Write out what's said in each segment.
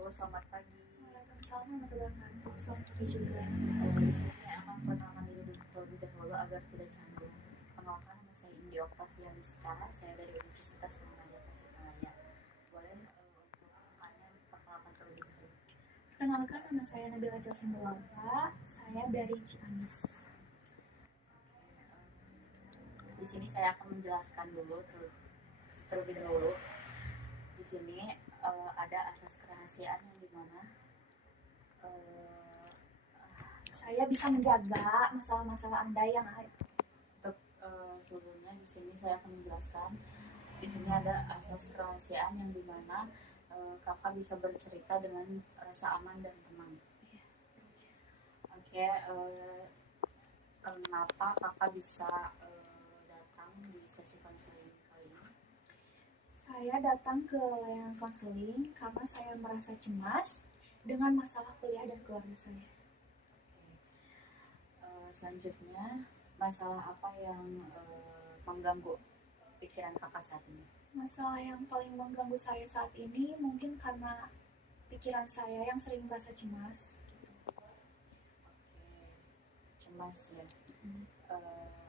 Halo, selamat pagi. Waalaikumsalam warahmatullahi wabarakatuh. Selamat pagi juga. Di sini saya akan perkenalkan diri terlebih dahulu agar tidak canggung. Perkenalkan, nama saya Indi Oktavia Rizka. Saya dari Universitas Muhammadiyah Tasikmalaya. Boleh untuk tanya perkenalkan terlebih dahulu. Perkenalkan, nama saya Nabila Jalsindulava. Saya dari Ciamis. Di sini saya akan menjelaskan dulu terlebih dahulu. Di sini ada asas kerahasiaan yang dimana Saya bisa menjaga masalah-masalah Anda yang untuk sebelumnya di sini saya akan menjelaskan. Di sini ada asas kerahasiaan yang dimana kakak bisa bercerita dengan rasa aman dan tenang. Oke, kenapa kakak bisa datang di sesi konseling kali ini? Saya datang ke layanan konseling karena saya merasa cemas dengan masalah kuliah dan keluarga saya. Selanjutnya, masalah apa yang mengganggu pikiran kakak saat ini? Masalah yang paling mengganggu saya saat ini mungkin karena pikiran saya yang sering merasa cemas. Cemas ya.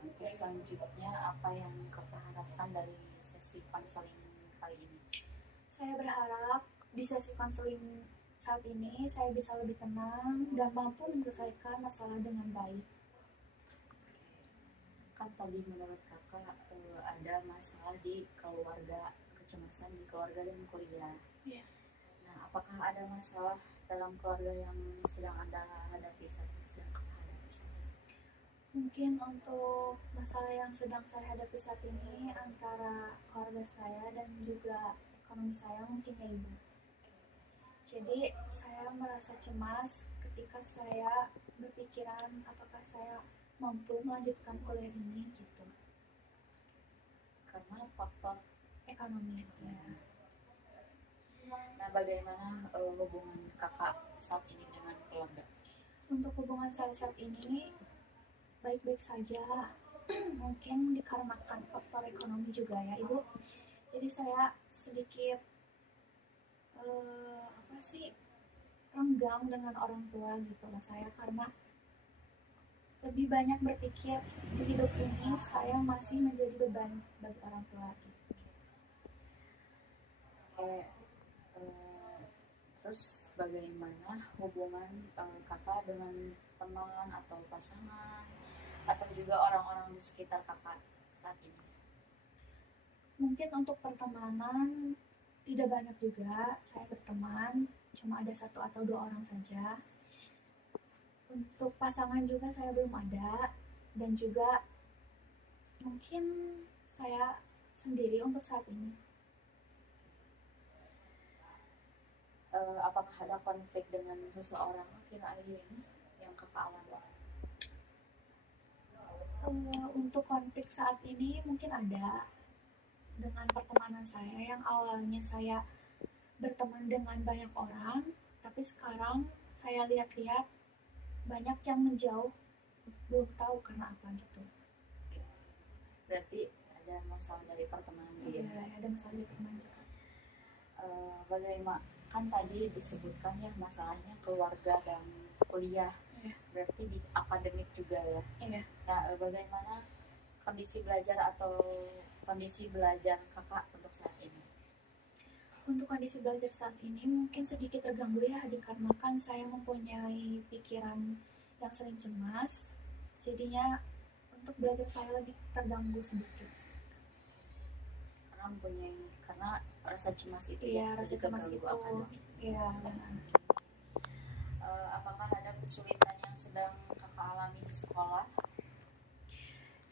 Untuk selanjutnya, apa yang kakak harapkan dari sesi konseling kali ini? Saya berharap di sesi konseling saat ini saya bisa lebih tenang dan mampu menyelesaikan masalah dengan baik. Kan tadi menurut kakak ada masalah di keluarga, kecemasan di keluarga dan kuliah. Iya. Nah, apakah ada masalah dalam keluarga yang sedang anda hadapi saat ini? Mungkin untuk masalah yang sedang saya hadapi saat ini antara keluarga saya dan juga ekonomi saya mungkin ya Ibu. Jadi saya merasa cemas ketika saya berpikiran apakah saya mampu melanjutkan kuliah ini gitu. Karena faktor Ekonomi ya. Nah, bagaimana hubungan kakak saat ini dengan keluarga? Untuk hubungan saya saat ini baik-baik saja. Mungkin dikarenakan faktor ekonomi juga ya Ibu. Jadi saya sedikit renggang dengan orang tua gitu lah saya, karena lebih banyak berpikir di hidup ini saya masih menjadi beban bagi orang tua gitu. Oke, terus bagaimana hubungan kakak dengan teman atau pasangan atau juga orang-orang di sekitar kakak saat ini? Mungkin untuk pertemanan tidak banyak juga saya berteman, cuma ada 1 atau 2 orang saja. Untuk pasangan juga saya belum ada, dan juga mungkin saya sendiri untuk saat ini. Apakah ada konflik dengan seseorang akhir-akhir ini yang kakak alami? Untuk konflik saat ini mungkin ada dengan pertemanan saya yang awalnya saya berteman dengan banyak orang, tapi sekarang saya lihat-lihat banyak yang menjauh, belum tahu karena apa gitu. Berarti ada masalah dari pertemanan juga. Iya, ada masalah di pertemanan juga. Bagaimana, kan tadi disebutkan ya masalahnya keluarga dan kuliah. Iya. Berarti di akademik juga ya. Iya. Nah, bagaimana kondisi belajar kakak untuk saat ini? Untuk kondisi belajar saat ini mungkin sedikit terganggu ya, dikarenakan saya mempunyai pikiran yang sering cemas, jadinya untuk belajar saya lebih terganggu sedikit. Karena rasa cemas itu Iya, rasa cemas itu. Iya, benar. Apakah ada kesulitan yang sedang kakak alami di sekolah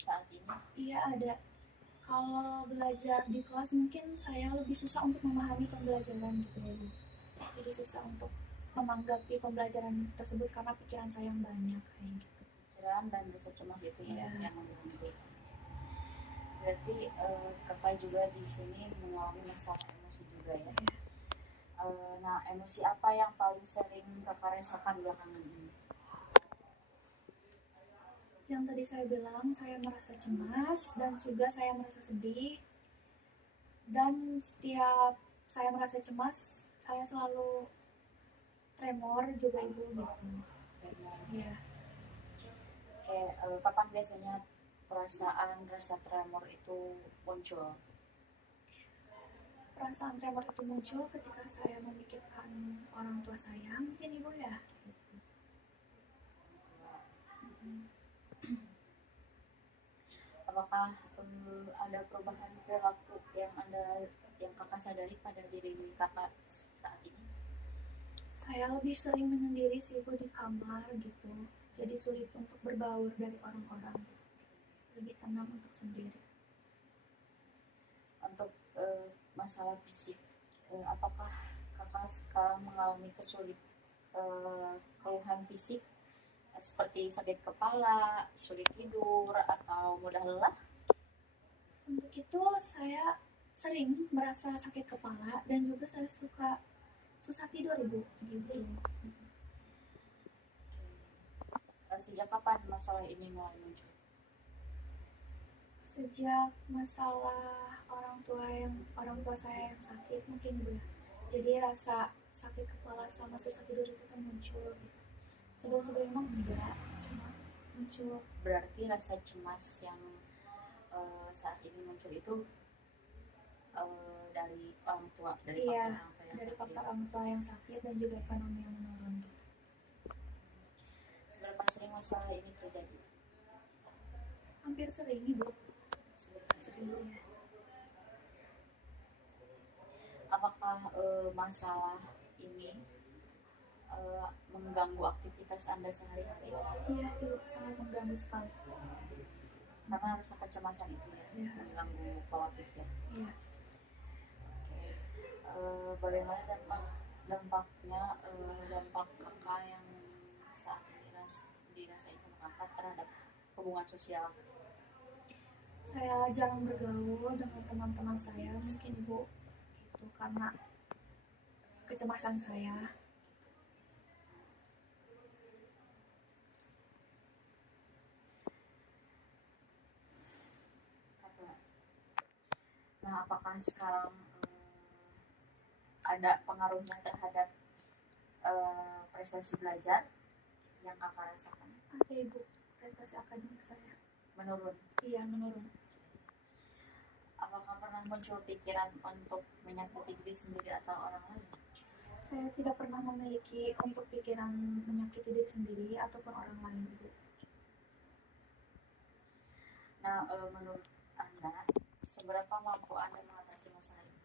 saat ini? Iya, ada. Kalau belajar di kelas mungkin saya lebih susah untuk memahami pembelajaran gitu ya Bu. Jadi susah untuk menanggapi pembelajaran tersebut karena pikiran saya yang banyak kayak gitu. Pikiran dan rasa cemas itu ya yang mengganggu. Berarti kakak juga di sini mengalami masalah emosi juga ya. Nah, emosi apa yang paling sering kakak rasakan belakangan ini? Yang tadi saya bilang, saya merasa cemas dan juga saya merasa sedih. Dan setiap saya merasa cemas, saya selalu tremor juga ibu gitu. Ya, Kayak kapan biasanya rasa tremor itu muncul? perasaan tremor itu muncul ketika saya memikirkan orang tua saya, mungkin ibu ya. Apakah ada perubahan perilaku yang kakak sadari pada diri kakak saat ini? Saya lebih sering menyendiri sih ibu di kamar gitu, jadi sulit untuk berbaur dari orang-orang, lebih tenang untuk sendiri. Untuk masalah fisik, apakah kakak sekarang mengalami keluhan fisik seperti sakit kepala, sulit tidur, atau mudah lelah? Untuk itu saya sering merasa sakit kepala dan juga saya susah tidur ibu gitu. Sejak kapan masalah ini mulai muncul? Sejak masalah orang tua saya yang sakit mungkin ibu ya. Jadi rasa sakit kepala sama susah tidur itu kan muncul gitu. Sebelum-sebelumnya enggak, cuma muncul. Berarti rasa cemas yang saat ini muncul itu dari orang tua, Iya, dari faktor orang tua orang tua yang sakit. yang sakit dan juga ekonomi yang menurun gitu. Seberapa sering masalah ini terjadi? Hampir sering ibu. Sering ya. Apakah masalah ini mengganggu aktivitas Anda sehari-hari? Iya ibu, sangat mengganggu sekali. Karena rasa kecemasan itu ya, Iya. mengganggu pola pikir. Iya. Bagaimana dampaknya dampak kakak yang saat ini dirasa itu kakak terhadap hubungan sosial? Saya jarang bergaul dengan teman-teman saya, mungkin ibu itu karena kecemasan saya. Nah, apakah sekarang ada pengaruhnya terhadap prestasi belajar yang kakak rasakan? Ada ibu, prestasi akademik saya Menurun? iya menurun. Apakah pernah muncul pikiran untuk menyakiti diri sendiri atau orang lain? Saya tidak pernah memiliki untuk pikiran menyakiti diri sendiri ataupun orang lain ibu. Nah, menurut Anda, seberapa mampu Anda mengatasi masalah ini?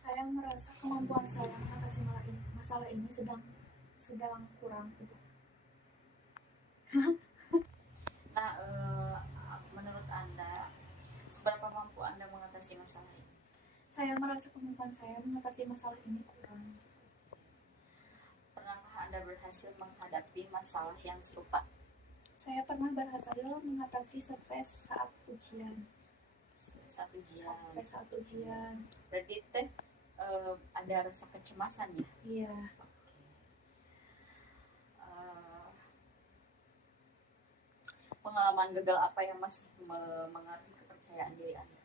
Saya merasa kemampuan saya mengatasi masalah ini sedang kurang ibu. Nah, menurut Anda, seberapa mampu Anda mengatasi masalah ini? Saya merasa kemampuan saya mengatasi masalah ini kurang. Pernahkah Anda berhasil menghadapi masalah yang serupa? Saya pernah berhasil mengatasi stres saat ujian. Saat ujian. Berarti teh ada rasa kecemasan ya? Iya. Pengalaman gagal apa yang masih mengaruhi kepercayaan diri Anda?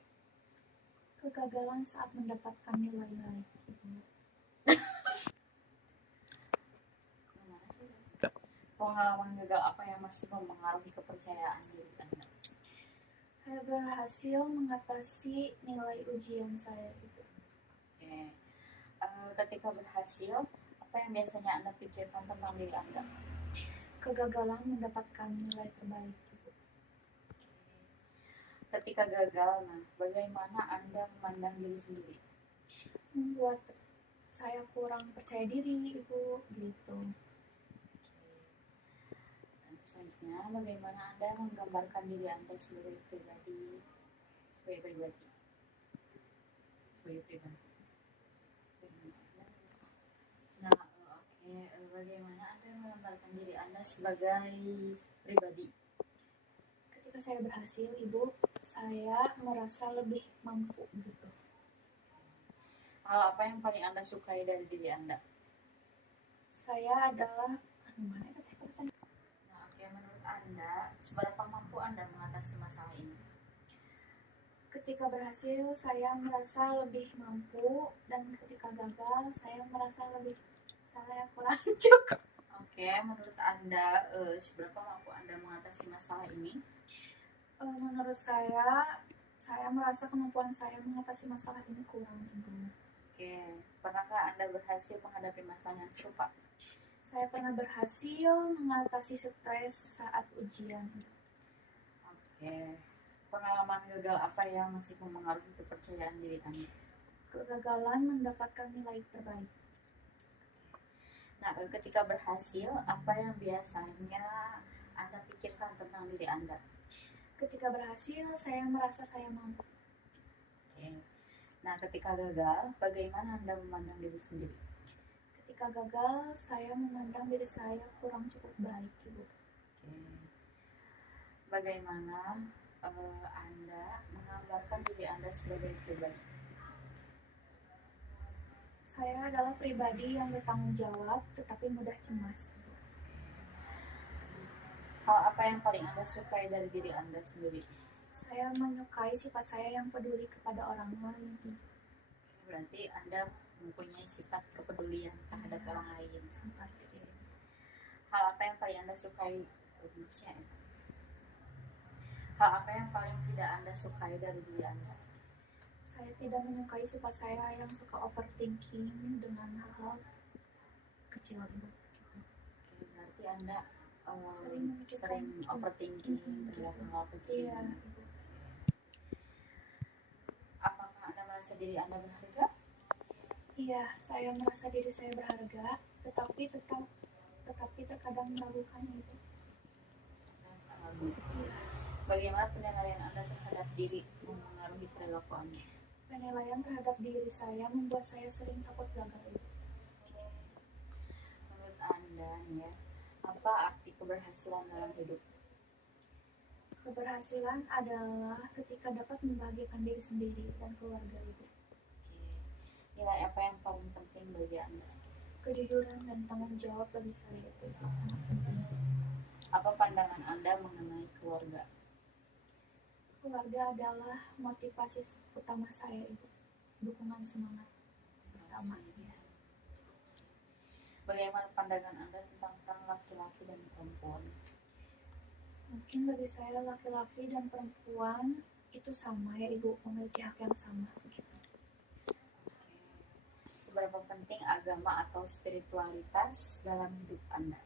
Kegagalan saat mendapatkan nilai-nilai. Pengalaman gagal apa yang masih mempengaruhi kepercayaan diri Anda? Saya berhasil mengatasi nilai ujian saya itu. Oke. Ketika berhasil, apa yang biasanya Anda pikirkan tentang diri Anda? Kegagalan mendapatkan nilai terbaik itu. Ketika gagal, nah, bagaimana Anda memandang diri sendiri? Membuat saya kurang percaya diri itu gitu. Dan selanjutnya, bagaimana Anda menggambarkan diri Anda sebagai pribadi? Nah, oke. Bagaimana Anda menggambarkan diri Anda sebagai pribadi? Ketika saya berhasil, ibu, saya merasa lebih mampu gitu. Hal apa yang paling Anda sukai dari diri Anda? Saya adalah Nah, oke. Menurut Anda, seberapa mampu Anda mengatasi masalah ini? Ketika berhasil, saya merasa lebih mampu, dan ketika gagal, saya saya kurang cukup. Oke, menurut Anda seberapa mampu Anda mengatasi masalah ini? Menurut saya merasa kemampuan saya mengatasi masalah ini kurang, Ibu. Oke, pernahkah Anda berhasil menghadapi masalah yang serupa? Saya pernah berhasil mengatasi stres saat ujian. Oke, pengalaman gagal apa yang masih mempengaruhi kepercayaan diri Anda? Kegagalan mendapatkan nilai terbaik. Nah, ketika berhasil, apa yang biasanya Anda pikirkan tentang diri Anda? Ketika berhasil, saya merasa saya mampu. Oke. Nah, ketika gagal, bagaimana Anda memandang diri sendiri? Ketika gagal, saya memandang diri saya kurang cukup baik, Ibu. Oke. Bagaimana Anda menggambarkan diri Anda sebagai pribadi? Saya adalah pribadi yang bertanggung jawab, tetapi mudah cemas. Hal apa yang paling Anda sukai dari diri Anda sendiri? Saya menyukai sifat saya yang peduli kepada orang lain. Berarti Anda mempunyai sifat kepedulian terhadap orang lain. Hal apa yang paling Anda sukai? Hal apa yang paling tidak Anda sukai dari diri Anda? Saya tidak menyukai sifat saya yang suka overthinking dengan hal-hal kecil. Gitu. Oke, berarti Anda sering overthinking terhadap hal kecil. Iya. Apakah Anda merasa diri Anda berharga? Iya, saya merasa diri saya berharga, tetapi terkadang meragukan itu. Bagaimana penilaian Anda terhadap diri mempengaruhi perilaku Anda? Penilaian terhadap diri saya membuat saya sering takut gagal. Menurut Anda nih ya, apa arti keberhasilan dalam hidup? Keberhasilan adalah ketika dapat membahagiakan diri sendiri dan keluarga itu. Nilai apa yang paling penting bagi Anda? Kejujuran dan tanggung jawab bagi saya itu sangat penting. Apa pandangan Anda mengenai keluarga? Keluarga adalah motivasi utama saya itu, dukungan semangat utama. Ya. Bagaimana pandangan Anda tentang peran laki-laki dan perempuan? Mungkin bagi saya laki-laki dan perempuan itu sama ya Ibu, memiliki hak yang sama. Gitu. Seberapa penting agama atau spiritualitas dalam hidup Anda?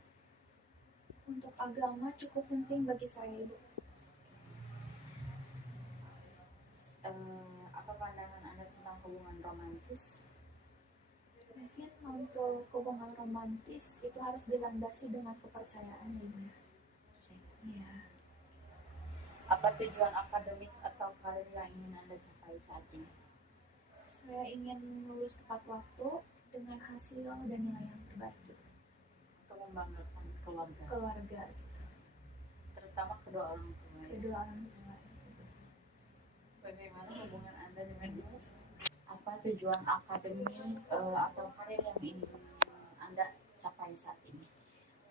Untuk agama cukup penting bagi saya Ibu. Apa pandangan Anda tentang hubungan romantis? Mungkin untuk hubungan romantis itu harus dilandasi dengan kepercayaan ya. Ya. Apa tujuan akademik atau karir yang ingin Anda capai saat ini? Saya ingin lulus tepat waktu dengan hasil dan nilai yang terbaik. Untuk membanggakan keluarga. Gitu. Terutama kedua orang tua. Kedua orang tua. Bagaimana hubungan Anda dengan ibu? Apa tujuan akademik atau karir yang ingin Anda capai saat ini?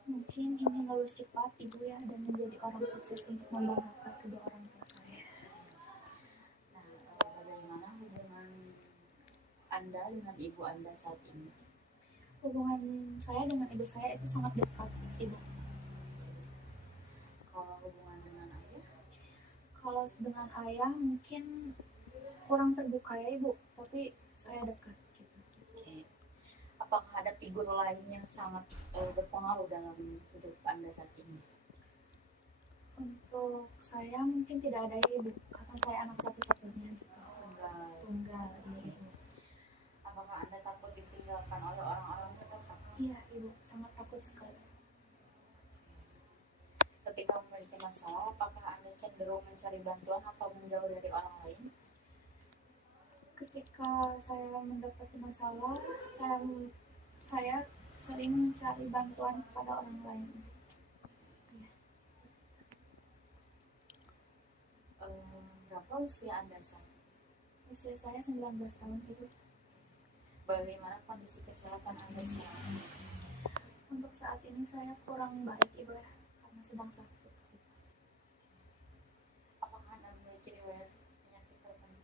Mungkin ingin lulus cepat Ibu ya, dan menjadi orang sukses untuk membanggakan kedua orang tua saya. Nah, bagaimana hubungan Anda dengan ibu Anda saat ini? Hubungan saya dengan ibu saya itu sangat dekat, Ibu. Kalau hubungan dengan ayah? Kalau dengan ayah mungkin kurang terbuka ya Ibu, tapi saya dekat. Gitu. Okay. Apakah ada figur lain yang sangat berpengaruh dalam hidup Anda saat ini? Untuk saya mungkin tidak ada Ibu, karena saya anak satu-satunya. Gitu. Tunggal. Okay. Apakah Anda takut ditinggalkan oleh orang-orang terdekat? Iya Ibu, sangat takut sekali. Ketika memiliki masalah, apakah Anda cenderung mencari bantuan atau menjauh dari orang lain? Ketika saya mendapati masalah, saya sering mencari bantuan kepada orang lain. Ya. Berapa usia Anda saat? Usia saya 19 tahun Ibu. Bagaimana kondisi kesehatan Anda sekarang? Untuk saat ini saya kurang baik Ibu ya, karena sedang sakit. Apakah Anda memiliki riwayat penyakit tertentu?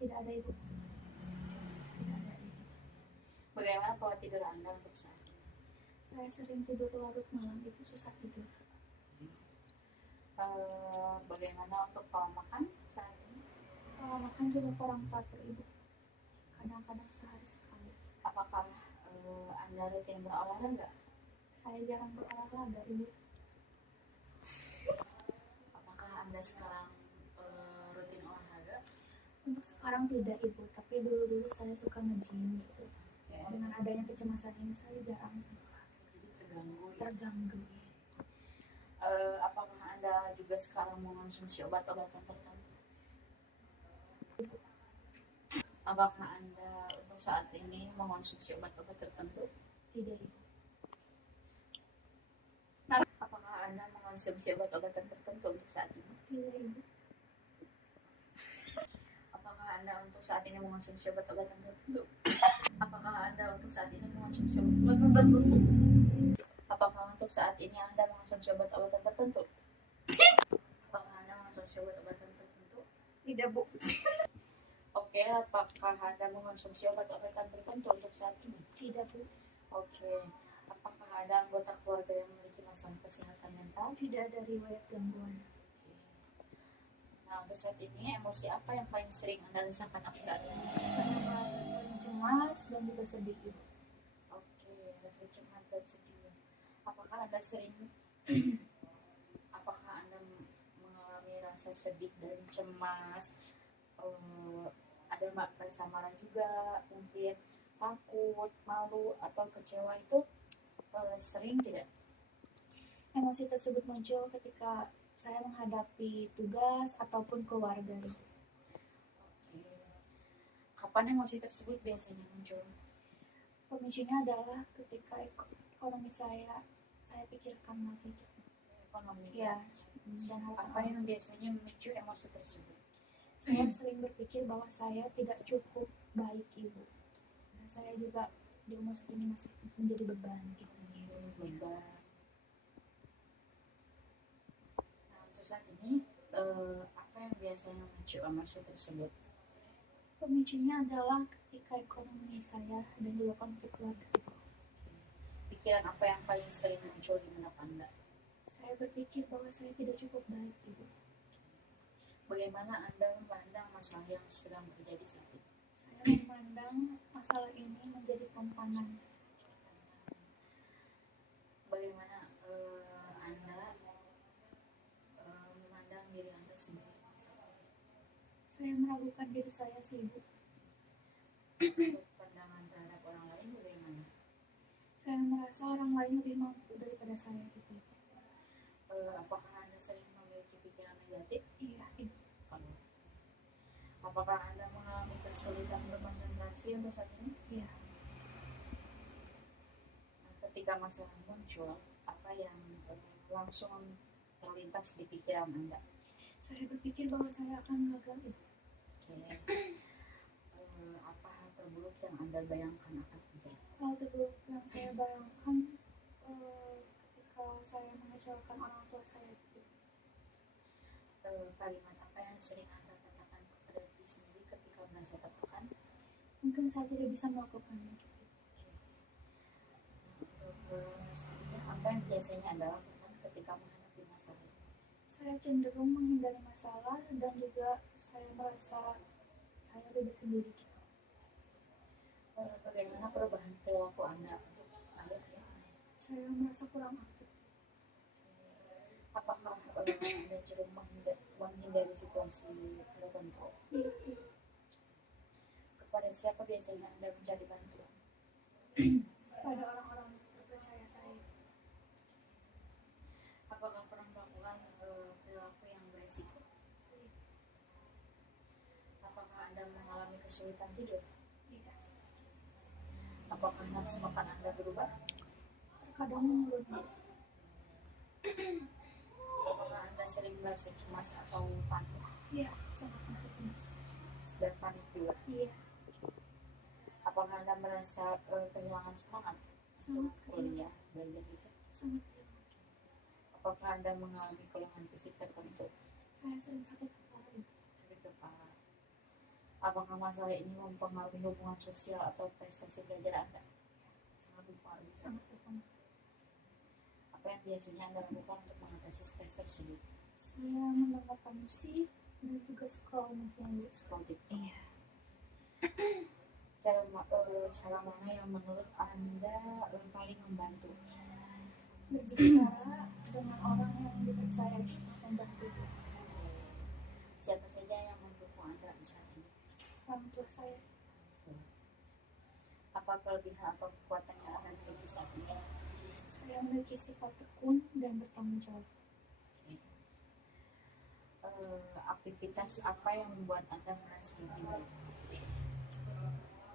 Tidak ada Ibu. Tidak ada Ibu. Bagaimana Bagaimana pola tidur Anda untuk saat ini? Saya sering tidur larut malam, itu susah tidur. Bagaimana untuk pola makan saat ini? Pola makan juga kurang teratur Ibu. Kadang-kadang sehari sekali. Apakah Anda rutin berolahraga? Saya jarang berolahraga Ibu. Apakah Anda sekarang rutin olahraga? Untuk sekarang tidak Ibu, tapi dulu-dulu saya suka nge-gym gitu. Dengan adanya kecemasan ini saya jarang Jadi terganggu. Apakah Anda juga sekarang mengonsumsi obat-obatan tertentu? Apakah Anda untuk saat ini mengonsumsi obat-obat tertentu? Tidak Ibu. Apakah Anda mengonsumsi obat-obatan tertentu untuk saat ini? Tidak Ibu. Apakah Anda untuk saat ini mengonsumsi obat-obatan tertentu? Apakah Anda untuk saat ini mengonsumsi obat-obatan tertentu? Apakah untuk saat ini Anda mengonsumsi obat-obatan tertentu? Apakah Anda mengonsumsi obat-obatan tertentu? Tidak Bu. Oke, apakah Anda mengonsumsi obat-obatan tertentu untuk saat ini? Tidak Bu. Oke, apakah ada anggota keluarga yang memiliki masalah kesehatan mental? Tidak ada riwayat gangguan. Nah, untuk saat ini emosi apa yang paling sering Anda rasakan akibat? Saya merasa sering cemas dan juga sedih Ibu. Oke, rasa cemas dan sedih. Apakah Anda sering apakah Anda mengalami rasa sedih dan cemas? Ada rasa marah juga, mungkin takut, malu, atau kecewa itu sering tidak? Emosi tersebut muncul ketika saya menghadapi tugas ataupun keluarga. Oke. Kapan emosi tersebut biasanya muncul? Pemicunya adalah ketika ekonomi saya pikirkan lagi. Ekonomi. Ya, dan hal Apa yang biasanya memicu emosi tersebut? saya sering berpikir bahwa saya tidak cukup baik Ibu. Dan saya juga di umur segini masih menjadi beban gitu. Beban. Nah, untuk saat ini apa yang biasanya memicu emosi tersebut? Pemicunya adalah ketika ekonomi saya dan juga konflik keluarga. Pikiran apa yang paling sering muncul di benak Anda? Saya berpikir bahwa saya tidak cukup baik Ibu. Bagaimana Anda memandang masalah yang sedang terjadi saat ini? Saya memandang masalah ini menjadi tantangan. Bagaimana Anda memandang diri Anda sendiri? Saya meragukan diri saya sih Ibu. Untuk pandangan terhadap orang lain bagaimana? Saya merasa orang lain lebih mampu daripada saya gitu. Apakah Anda sering memiliki pikiran negatif? Iya Ibu. Apakah Anda mengalami kesulitan berkonsentrasi untuk saat ini? Iya. Nah, ketika masalah muncul, apa yang langsung terlintas di pikiran Anda? Saya berpikir bahwa saya akan gagal Ibu. Oke. Apa hal terburuk yang Anda bayangkan akan terjadi? Hal terburuk yang saya bayangkan ketika saya mengecewakan orang tua saya itu. Kalimat apa yang sering Anda katakan kepada diri sendiri ketika merasa tertekan? Mungkin saya tidak bisa melakukannya. Untuk selanjutnya, apa yang biasanya Anda lakukan ketika menghadapi masalah? Saya cenderung menghindari masalah dan juga saya merasa saya bebas sendiri. Bagaimana perubahan perilaku Anda untuk akhir-akhir ini? Saya merasa kurang aktif. Apakah Anda cenderung menghindari situasi tertentu? Kepada siapa biasanya Anda mencari bantuan? Pada orang-orang terpercaya saya. Apakah pernah melakukan perilaku yang beresiko? Apakah Anda mengalami kesulitan tidur? Iya. Apakah nafsu makan Anda berubah? Terkadang menurun. Apakah Anda sering merasa cemas atau panik? Iya, sangat cemas. Dan panik juga? Iya. Apakah Anda merasa kehilangan semangat? Sangat Kuliah, belajar gitu? Sangat. Apakah Anda mengalami keluhan fisik tertentu? Saya sering sakit kepala. Sakit kepala. Apakah masalah ini mempengaruhi hubungan sosial atau prestasi belajar Anda? berpengaruh? sangat berpengaruh. Apa yang biasanya Anda lakukan untuk mengatasi stres tersebut? Saya mendengarkan musik dan juga scroll mungkin. Scroll TikTok. Iya. Cara mana yang menurut Anda paling membantu? Berbicara dengan orang yang dipercaya sangat membantu. Siapa saja yang mendukung Anda saat ini? Orang tua saya. Apa kelebihan atau kekuatan yang Anda miliki saat ini? Saya memiliki sifat tekun dan bertanggung jawab. Aktivitas apa yang membuat Anda merasa lebih baik?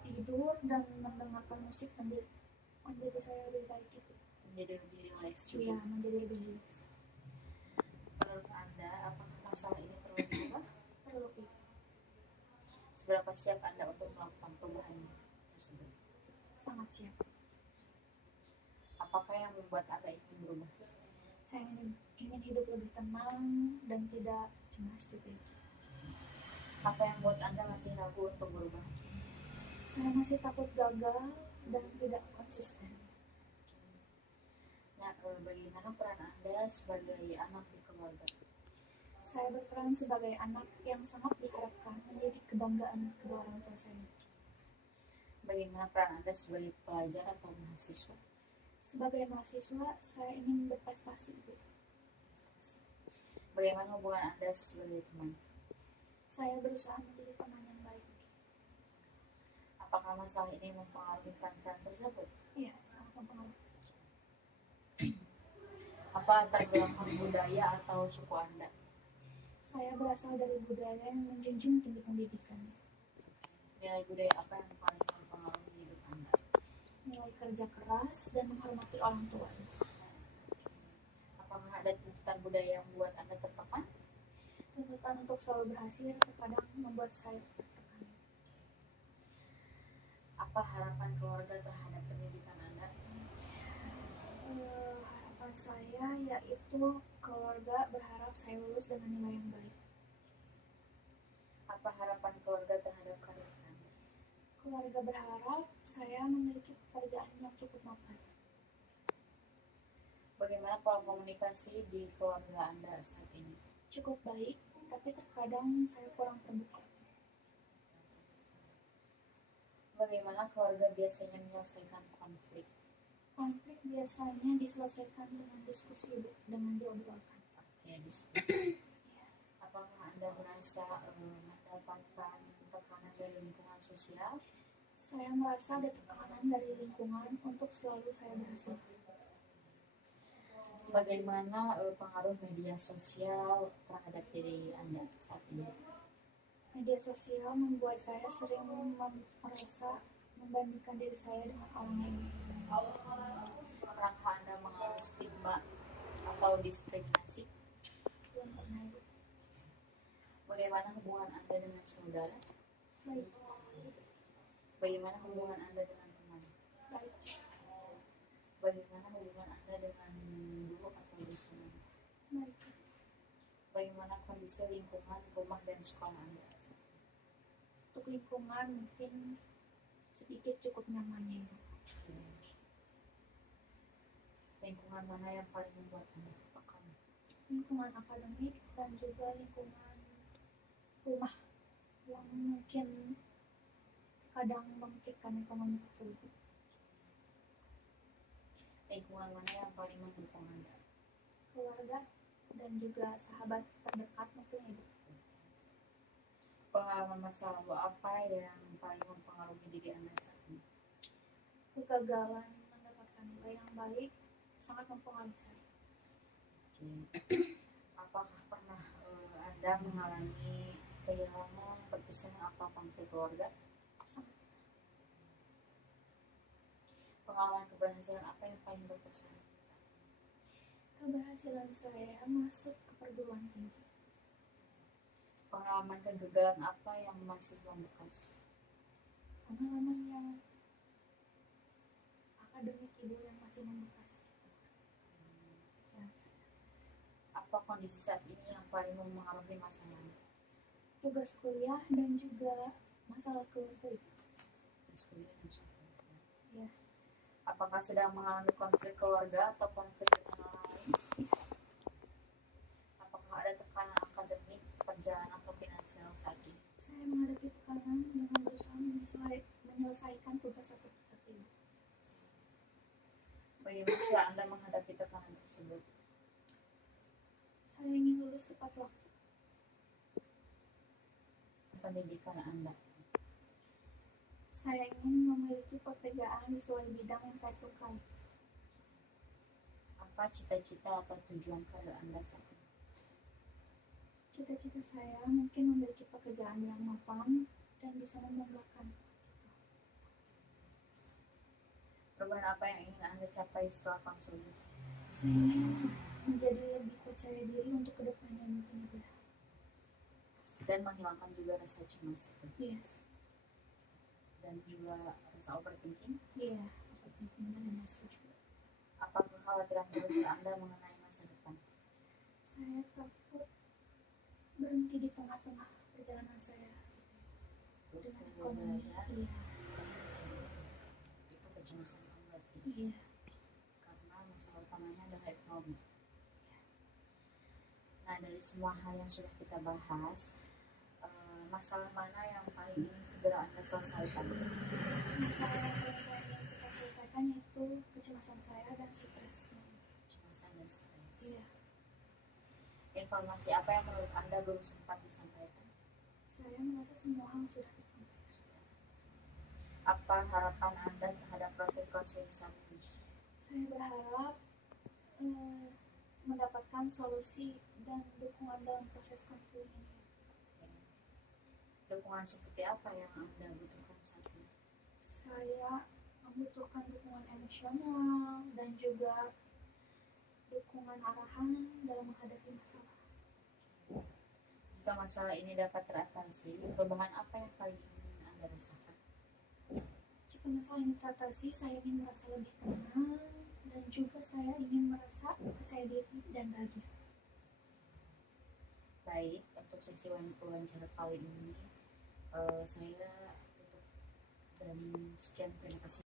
Tidur dan mendengarkan musik menjadi saya lebih baik itu. Menjadi lebih rileks Iya, juga. menjadi lebih rileks. Menurut Anda, apakah masalah ini perlu diubah? Perlu itu. Seberapa siap Anda untuk melakukan perubahan tersebut? Sangat siap. Apakah yang membuat Anda ingin berubah? Saya ingin hidup lebih tenang dan tidak cemas juga. Apa yang membuat Anda masih ragu untuk berubah? Saya masih takut gagal dan tidak konsisten. Nah, bagaimana peran Anda sebagai anak di keluarga? Saya berperan sebagai anak yang sangat diharapkan menjadi kebanggaan kedua orang tua saya. Bagaimana peran Anda sebagai pelajar atau mahasiswa? Sebagai mahasiswa, saya ingin berprestasi. Bagaimana hubungan Anda sebagai teman? Saya berusaha menjadi teman yang baik. Apakah masalah ini mempengaruhi peran-peran tersebut? Iya, sangat mempengaruhi. Apa latar belakang budaya atau suku Anda? Saya berasal dari budaya yang menjunjung tinggi pendidikan. Nilai budaya apa yang paling mempengaruhi hidup Anda? Nilai kerja keras dan menghormati orang tua. Apakah ada tuntutan budaya yang membuat Anda tertekan? Tuntutan untuk selalu berhasil terkadang membuat saya tertekan. Apa harapan keluarga terhadap pendidikan Anda? Harapan saya yaitu keluarga berharap saya lulus dengan nilai yang baik. Apa harapan keluarga terhadap karir Anda? Keluarga berharap saya memiliki pekerjaan yang cukup mapan. Bagaimana pola komunikasi di keluarga Anda saat ini? Cukup baik, tapi terkadang saya kurang terbuka. Bagaimana keluarga biasanya menyelesaikan konflik? Konflik biasanya diselesaikan dengan diskusi dengan diobrolkan. Oke, diskusi. Apakah Anda merasa mendapatkan tekanan dari lingkungan sosial? Saya merasa ada tekanan dari lingkungan untuk selalu saya berhasil. Bagaimana pengaruh media sosial terhadap diri Anda saat ini? Media sosial membuat saya sering merasa membandingkan diri saya dengan orang lain. Pernahkah Anda mengalami stigma atau diskriminasi? Belum pernah itu. Bagaimana hubungan Anda dengan saudara? Baik, Bagaimana hubungan Anda dengan teman? baik, Bagaimana hubungan Anda dengan guru atau dosen? baik. Bagaimana kondisi lingkungan, rumah, dan sekolah Anda? Untuk lingkungan mungkin sedikit cukup nyamannya itu. Lingkungan mana yang paling membuat Anda tertekan? Lingkungan akademik dan juga lingkungan rumah yang mungkin kadang memikirkan ekonomi tersebut. Lingkungan mana yang paling mendukung Anda? Keluarga dan juga sahabat terdekat mungkin itu. Pengalaman masa lalu apa yang paling mempengaruhi diri Anda saat ini? Kegagalan mendapatkan nilai yang baik sangat mempengaruhi saya. Oke. Apakah pernah Anda mengalami kehilangan, perpisahan, atau konflik keluarga? Sangat. Pengalaman keberhasilan apa yang paling berkesan? Keberhasilan saya masuk ke perguruan tinggi. Pengalaman kegagalan apa yang masih membekas? Pengalaman yang akademik itu yang masih membekas. Dan Apa kondisi saat ini yang paling mempengaruhi masa lalu? tugas kuliah dan juga masalah keluarga itu. Terus kuliah dan usaha. Ya. Apakah sedang mengalami konflik keluarga atau konflik dengan orang lain? Apakah ada tekanan akademik, pekerjaan, atau finansial saat ini? Saya menghadapi tekanan dengan berusaha menyelesaikan tugas satu persatu. Bagaimana cara Anda menghadapi tekanan tersebut? Saya ingin lulus tepat waktu. Pendidikan Anda. Saya ingin memiliki pekerjaan sesuai bidang yang saya sukai. Apa cita-cita atau tujuan karir Anda saat ini? Cita-cita saya mungkin memiliki pekerjaan yang mapan dan bisa membanggakan. Perubahan apa yang ingin Anda capai setelah konseling? Saya ingin menjadi lebih percaya diri untuk kedepannya mungkin juga. Dan menghilangkan juga rasa cemas Iya, dan juga rasa overthinking. iya. Overthinking dan rasa juga. Apa kekhawatiran terbesar Anda mengenai masa depan? Saya takut berhenti di tengah-tengah perjalanan saya dengan Untuk ekonomi. belajar, Iya, itu kecemasan kamu berarti. iya. Karena masalah utamanya adalah ekonomi. Nah, dari semua hal yang sudah kita bahas, masalah mana yang paling ingin segera Anda selesaikan? Masalah yang saya ingin cepat selesaikan yaitu kecemasan saya dan stres. Kecemasan dan stres. Iya. Informasi apa yang menurut Anda belum sempat disampaikan? Saya merasa semua hal sudah tersampaikan. Apa harapan Anda terhadap proses konseling saat ini? Saya berharap mendapatkan solusi dan dukungan dalam proses konseling ini. Dukungan seperti apa yang Anda butuhkan saat ini? Saya membutuhkan dukungan emosional dan juga dukungan arahan dalam menghadapi masalah. Jika masalah ini dapat teratasi, perubahan apa yang paling ingin Anda rasakan? Jika masalah ini teratasi, saya ingin merasa lebih tenang dan juga saya ingin merasa percaya diri dan bahagia. Baik, untuk sesi wawancara kali ini saya tutup dan sekian, terima kasih.